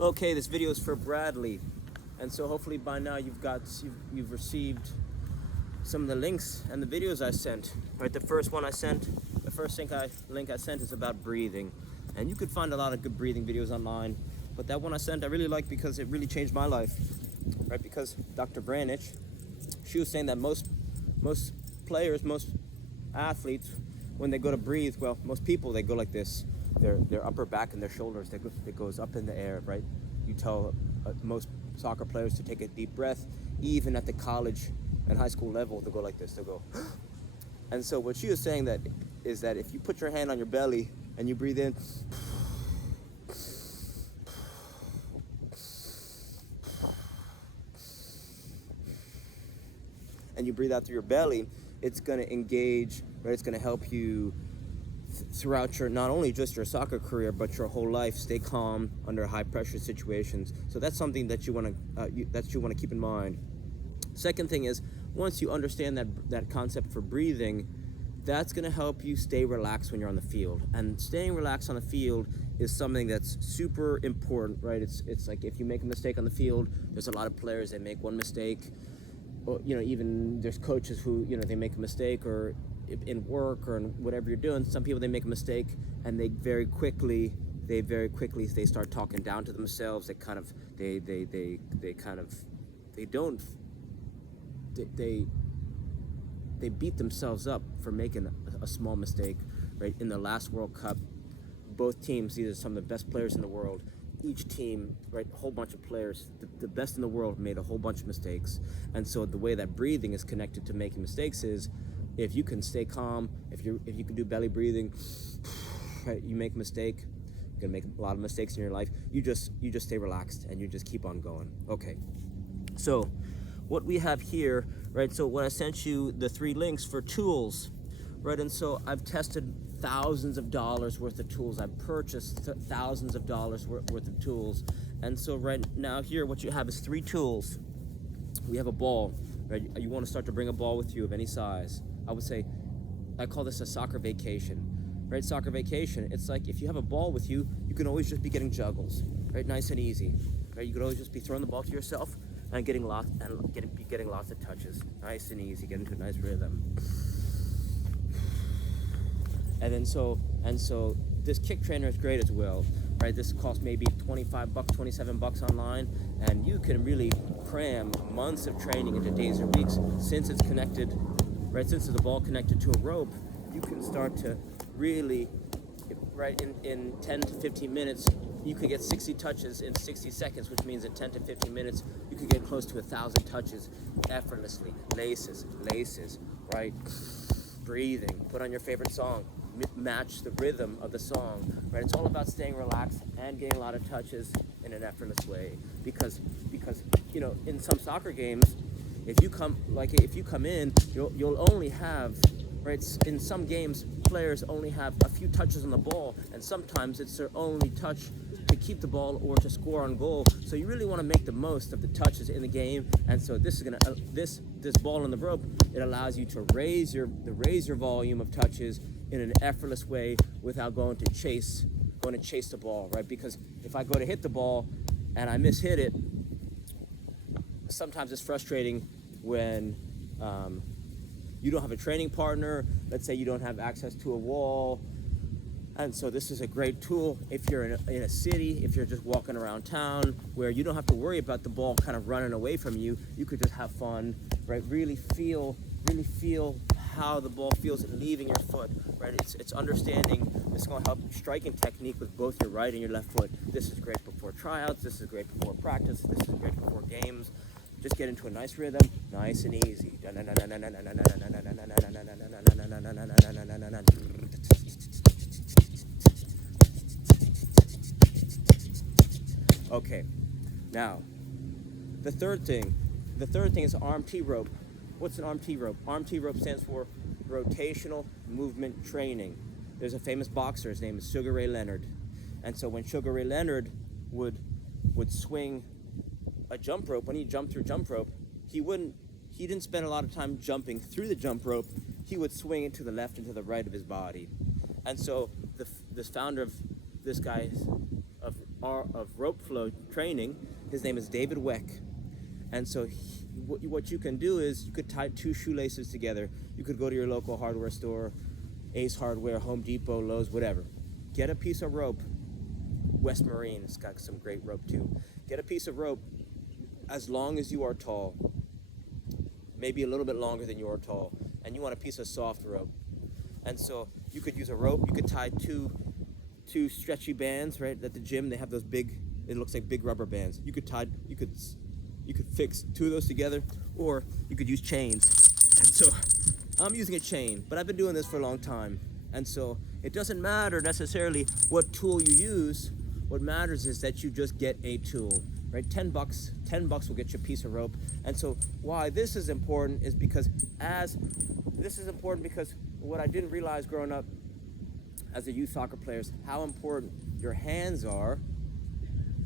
Okay, this video is for Bradley, and so hopefully by now you've received some of the links and the videos I sent. Right, the first link I sent is about breathing, and you could find a lot of good breathing videos online. But that one I sent I really like because it really changed my life. Right, because Dr. Branich, she was saying that most players, most athletes, when they go to breathe, well, most people, they go like this. Their upper back and their shoulders, it goes up in the air, right? You tell most soccer players to take a deep breath. Even at the college and high school level, they'll go like this. They'll go. And so what she was saying is that if you put your hand on your belly and you breathe in, and you breathe out through your belly, it's going to engage, right? It's going to help you throughout your, not only just your soccer career, but your whole life, stay calm under high pressure situations. So that's something that you want to keep in mind. Second thing is, once you understand that concept for breathing, that's going to help you stay relaxed when you're on the field. And staying relaxed on the field is something that's super important, right? It's like if you make a mistake on the field, there's a lot of players that make one mistake, or even there's coaches who they make a mistake, or in work or in whatever you're doing, some people, they make a mistake and they very quickly start talking down to themselves. They beat themselves up for making a small mistake. Right, in the last World Cup, both teams, these are some of the best players in the world. Each team, right, a whole bunch of players, the best in the world, made a whole bunch of mistakes. And so the way that breathing is connected to making mistakes is, if you can stay calm, if you can do belly breathing, right, you make a mistake, you're gonna make a lot of mistakes in your life. You just stay relaxed and you just keep on going. Okay, so what we have here, right? So when I sent you the 3 links for tools, right? And so I've tested thousands of dollars worth of tools. I've purchased thousands of dollars worth of tools. And so right now here, what you have is 3 tools. We have a ball, right? You want to start to bring a ball with you of any size. I would say, I call this a soccer vacation, right? Soccer vacation, it's like if you have a ball with you, you can always just be getting juggles, right? Nice and easy, right? You could always just be throwing the ball to yourself and getting lots of touches, nice and easy, get into a nice rhythm. And so this kick trainer is great as well, right? This costs maybe $25, $27 online, and you can really cram months of training into days or weeks. Since it's connected, right? Since there's a ball connected to a rope, you can start to really, right, in 10 to 15 minutes, you could get 60 touches in 60 seconds, which means in 10 to 15 minutes, you could get close to 1,000 touches effortlessly. Laces, right? Breathing, put on your favorite song, match the rhythm of the song, right? It's all about staying relaxed and getting a lot of touches in an effortless way. Because in some soccer games, if you come in, you'll only have, right? In some games, players only have a few touches on the ball, and sometimes it's their only touch to keep the ball or to score on goal. So you really want to make the most of the touches in the game. And so this ball on the rope, it allows you to raise your volume of touches in an effortless way without going to chase the ball, right? Because if I go to hit the ball and I mishit it, sometimes it's frustrating when you don't have a training partner. Let's say you don't have access to a wall. And so this is a great tool if you're in a city, if you're just walking around town, where you don't have to worry about the ball kind of running away from you. You could just have fun, right? Really feel how the ball feels leaving your foot, right? It's understanding. This is going to help striking technique with both your right and your left foot. This is great before tryouts. This is great before practice. This is great before games. Just get into a nice rhythm, nice and easy. Okay, now, the third thing is arm T rope. What's an arm T rope? Arm T rope stands for rotational movement training. There's a famous boxer, his name is Sugar Ray Leonard. And so when Sugar Ray Leonard would swing a jump rope, when he jumped through jump rope, he didn't spend a lot of time jumping through the jump rope. He would swing it to the left and to the right of his body. And so the founder of this guy, of rope flow training. His name is David Weck. And so what you can do is you could tie 2 shoelaces together. You could go to your local hardware store, Ace Hardware, Home Depot, Lowe's, whatever. Get a piece of rope. West Marine's got some great rope too. Get a piece of rope as long as you are tall, maybe a little bit longer than you are tall, and you want a piece of soft rope. And so you could use a rope. You could tie two stretchy bands, right? At the gym, they have those big, it looks like big rubber bands. You could fix 2 of those together, or you could use chains. And so I'm using a chain, but I've been doing this for a long time. And so it doesn't matter necessarily what tool you use. What matters is that you just get a tool, right? $10 will get you a piece of rope. And so why this is important is because what I didn't realize growing up as a youth soccer player is how important your hands are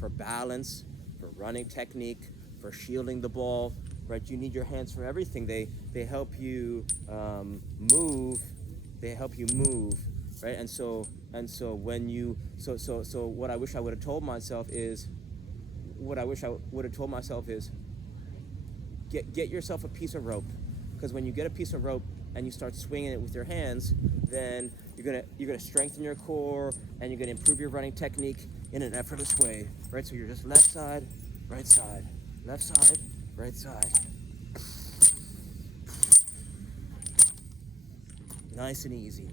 for balance, for running technique, for shielding the ball, right? You need your hands for everything. They help you move. They help you move, right? And so when you what I wish I would have told myself is get yourself a piece of rope, because when you get a piece of rope and you start swinging it with your hands, then you're gonna strengthen your core and you're gonna improve your running technique in an effortless way, right? So you're just left side, right side, left side, right side. Nice and easy.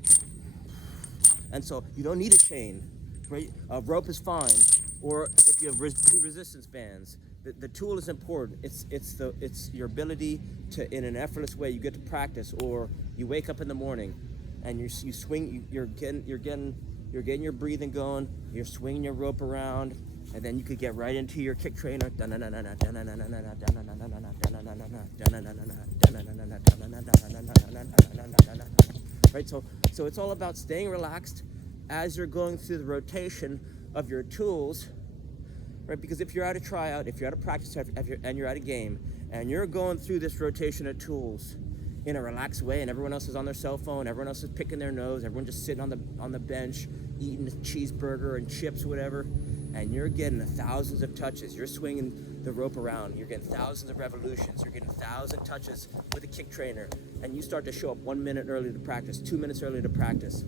And so you don't need a chain, right? A rope is fine. Or if you have 2 resistance bands, the tool is important. It's your ability to, in an effortless way, you get to practice. Or you wake up in the morning and you swing. You're getting your breathing going. You're swinging your rope around, and then you could get right into your kick trainer. Right, so it's all about staying relaxed as you're going through the rotation of your tools, right? Because if you're at a tryout, if you're at a practice, and you're at a game, and you're going through this rotation of tools in a relaxed way, and everyone else is on their cell phone, everyone else is picking their nose, everyone just sitting on the bench eating a cheeseburger and chips, whatever, and you're getting thousands of touches. You're swinging the rope around. You're getting thousands of revolutions. You're getting 1,000 touches with a kick trainer, and you start to show up 1 minute early to practice, 2 minutes early to practice,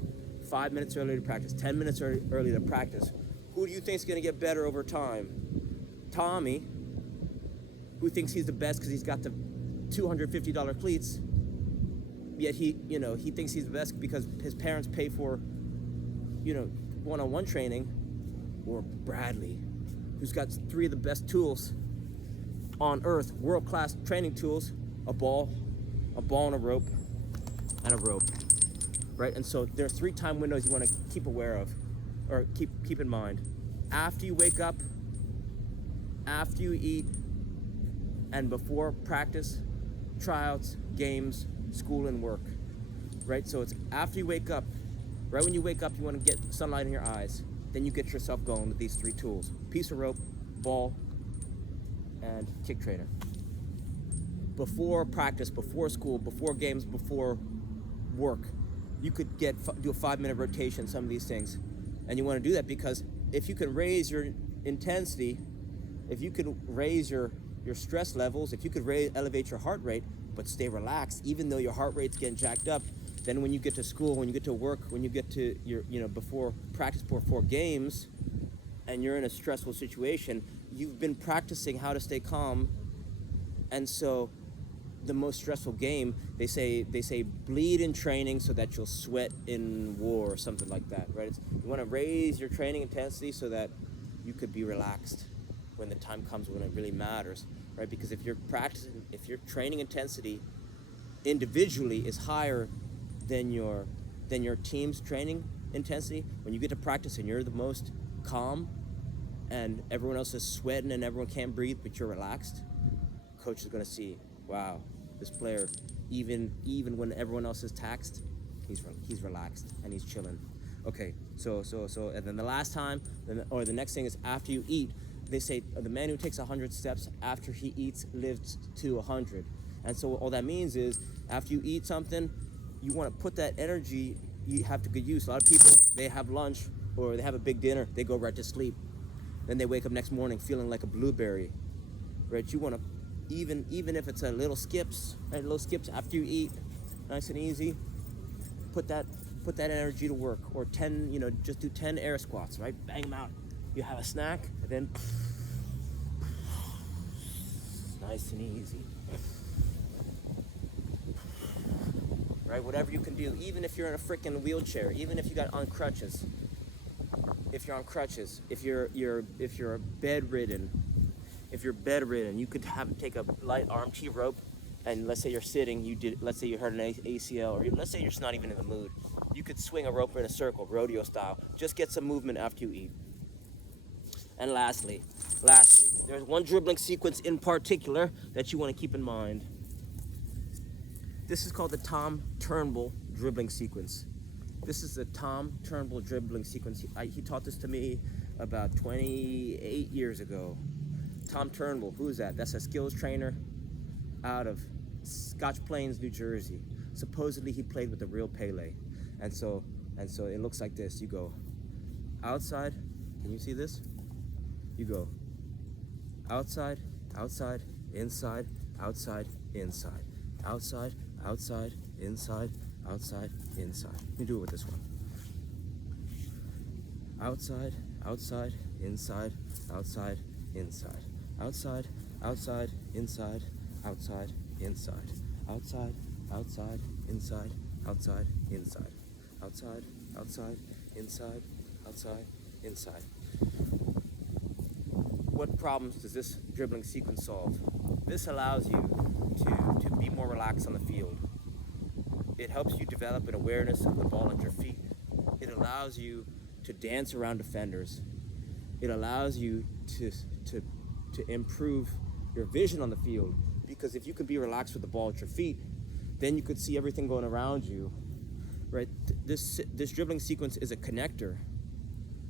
5 minutes early to practice, 10 minutes early to practice. Who do you think is going to get better over time? Tommy, who thinks he's the best because he's got the $250 cleats, yet he thinks he's the best because his parents pay for, one-on-one training. Or Bradley, who's got 3 of the best tools on earth, world-class training tools: a ball and a rope, right? And so there are 3 time windows you want to keep aware of, or keep in mind. After you wake up, after you eat, and before practice, tryouts, games, school, and work, right? So it's after you wake up. Right when you wake up, you want to get sunlight in your eyes. Then you get yourself going with these 3 tools: piece of rope, ball, and kick trainer. Before practice, before school, before games, before work, you could do a 5-minute rotation, some of these things. And you want to do that because if you can raise your intensity, if you can raise your stress levels, if you could elevate your heart rate, but stay relaxed, even though your heart rate's getting jacked up, then when you get to school, when you get to work, when you get to your, before practice, before games, and you're in a stressful situation, you've been practicing how to stay calm. And so the most stressful game, they say bleed in training so that you'll sweat in war, or something like that, right? You want to raise your training intensity so that you could be relaxed when the time comes when it really matters, right? Because if your training intensity individually is higher than your team's training intensity, when you get to practice and you're the most calm and everyone else is sweating and everyone can't breathe but you're relaxed, coach is going to see, wow, this player, even when everyone else is taxed, he's relaxed and he's chilling. Okay, so and then the last time, or the next thing is after you eat, they say the man who takes 100 steps after he eats lives to 100. And so all that means is after you eat something, you want to put that energy, you have to good use. A lot of people, they have lunch or they have a big dinner, they go right to sleep. Then they wake up next morning feeling like a blueberry, right? You want to, even if it's a little skips, right? Little skips after you eat, nice and easy. Put that energy to work. Or 10, just do 10 air squats, right? Bang them out. You have a snack, and then nice and easy. Right? Whatever you can do, even if you're in a freaking wheelchair, even if you got on crutches. If you're on crutches, if you're bedridden, you could take a light arm T rope, and let's say you're sitting, let's say you hurt an ACL, or let's say you're just not even in the mood. You could swing a rope in a circle, rodeo style. Just get some movement after you eat. And lastly, there's one dribbling sequence in particular that you want to keep in mind. This is called the Tom Turnbull dribbling sequence. This is the Tom Turnbull dribbling sequence. He taught this to me about 28 years ago. Tom Turnbull, who's that? That's a skills trainer out of Scotch Plains, New Jersey. Supposedly he played with the real Pele. And so it looks like this. You go outside. Can you see this? You go outside, outside, inside, outside, inside, outside, outside, inside, outside, inside. Let me do it with this one. Outside, outside, inside, outside, inside, outside, outside, inside, outside, inside, outside, outside, inside, outside, inside, outside, outside, inside, outside, inside. What problems does this dribbling sequence solve? This allows you to be more relaxed on the field. It helps you develop an awareness of the ball at your feet. It allows you to dance around defenders. It allows you to improve your vision on the field, because if you can be relaxed with the ball at your feet, then you could see everything going around you, right? This dribbling sequence is a connector,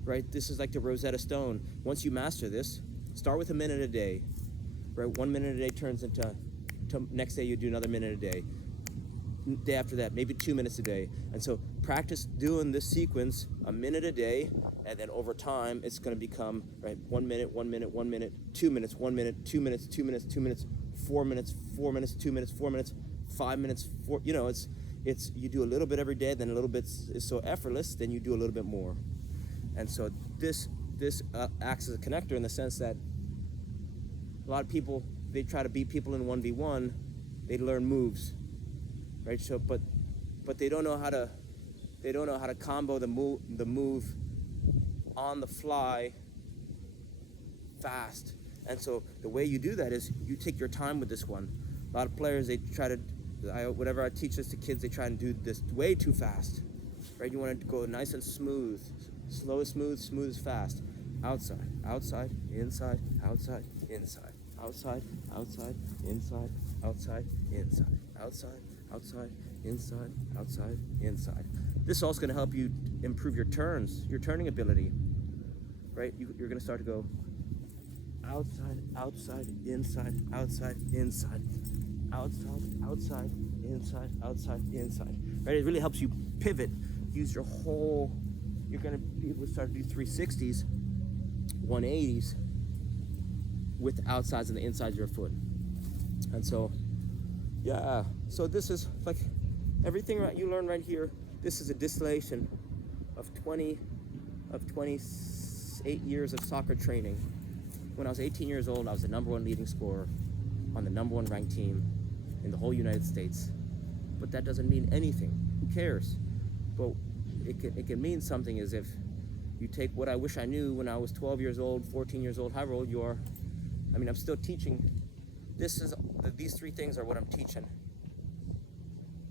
right? This is like the Rosetta Stone. Once you master this, start with a minute a day, right? 1 minute a day turns into next day you do another minute a day. Day after that, maybe 2 minutes a day. And so practice doing this sequence a minute a day, and then over time it's going to become, right, 1 minute, 1 minute, 1 minute, 2 minutes, 1 minute, 2 minutes, 2 minutes, 2 minutes, 4 minutes, 4 minutes, 2 minutes, 4 minutes, 5 minutes, 4, it's you do a little bit every day, then a little bit is so effortless, then you do a little bit more. And so this acts as a connector in the sense that a lot of people, they try to beat people in 1v1, they learn moves, right? So, but they don't know how to combo the move on the fly fast. And so the way you do that is you take your time with this one. A lot of players, they try to, whatever I teach this to kids, they try and do this way too fast, right? You want to go nice and smooth, slow is smooth, smooth is fast. Outside, outside, inside, outside, inside, outside, outside, inside, outside, inside, outside, outside, inside, outside, inside. This is also going to help you improve your turning ability, right? You're going to start to go outside, outside, inside, outside, inside, outside, outside, inside, outside, inside, right? It really helps you pivot, use your whole, you're going to be able to start to do 360s, 180s with the outsides and the insides of your foot. And so, yeah, so this is like everything you learn right here. This is a distillation of 28 years of soccer training. When I was 18 years old, I was the #1 leading scorer on the #1 ranked team in the whole United States. But that doesn't mean anything. Who cares? But it can mean something, is if you take what I wish I knew when I was 12 years old, 14 years old, however old you are. I mean, I'm still teaching. These three things are what I'm teaching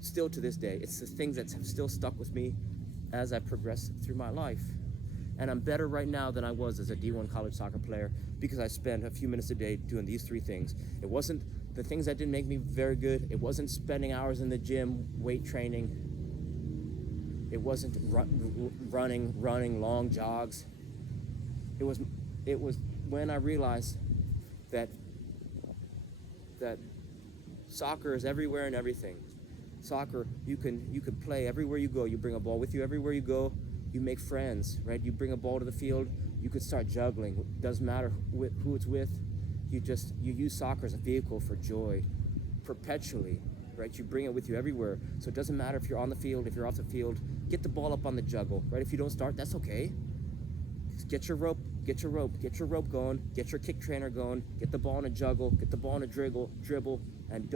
still to this day. It's the things that have still stuck with me as I progress through my life. And I'm better right now than I was as a D1 college soccer player because I spent a few minutes a day doing these three things. It wasn't the things that didn't make me very good. It wasn't spending hours in the gym, weight training. It wasn't running long jogs. It was when I realized that soccer is everywhere and everything. Soccer, you can play everywhere you go. You bring a ball with you everywhere you go. You make friends, right? You bring a ball to the field. You could start juggling. Doesn't matter who it's with. You use soccer as a vehicle for joy, perpetually, right? You bring it with you everywhere. So it doesn't matter if you're on the field, if you're off the field. Get the ball up on the juggle, right? If you don't start, that's okay. Just get your rope going. Get your kick trainer going. Get the ball in a juggle. Get the ball in a dribble, and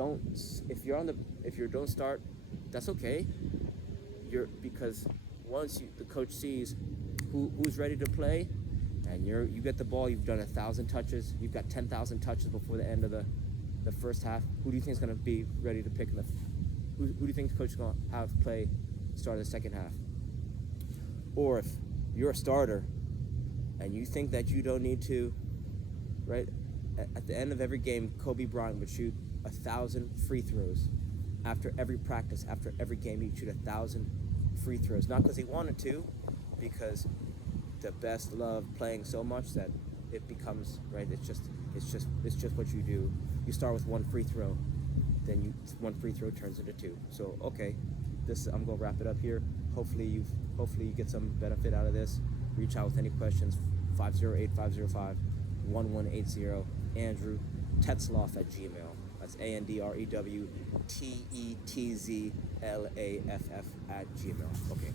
if you don't start, that's okay. Because once the coach sees who's ready to play, and you get the ball, you've done 1,000 touches, you've got 10,000 touches before the end of the first half. Who do you think is going to be ready to pick who do you think the coach is going to have play start of the second half? Or if you're a starter and you think that you don't need to, right? At the end of every game, Kobe Bryant would shoot 1,000 free throws. After every practice, after every game, he'd shoot 1,000 free throws. Not because he wanted to, because the best love playing so much that it becomes, right, it's just what you do. You start with one free throw, then one free throw turns into two. So okay, I'm gonna wrap it up here. Hopefully you get some benefit out of this. Reach out with any questions. 508-505-1180. Andrew Tetzlaff at Gmail. That's AndrewTetzlaff at Gmail. Okay.